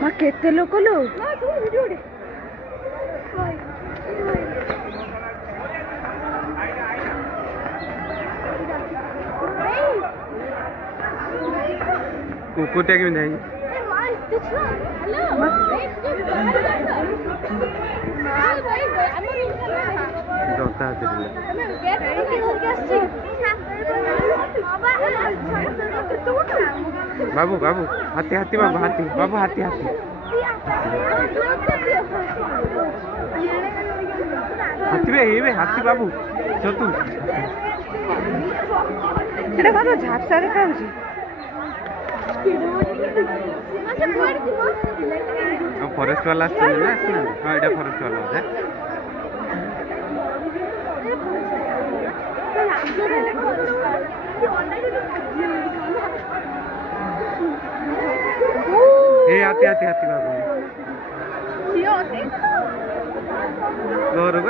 ମା କେତେ ଲୋକ ଲୋ। କୁକୁରଟା କେମିତି ହେଇଛି? ଦତା ବାବୁ ବାବୁ ହାତୀ ହାତୀ ବାବୁ ହାତୀ ବାବୁ ହାତୀ ହାତୀ ହାତୀ ବେ ହାତୀ ବାବୁ ଚତୁ এটা কত ঝাপসা দেখা হচ্ছে। ফরেস্ট বালা আসছে না আসছে হ্যাঁ এটা ফরেস্ট বালা আছে এই হাতী হাতী হাতী বাবু ঘরକୁ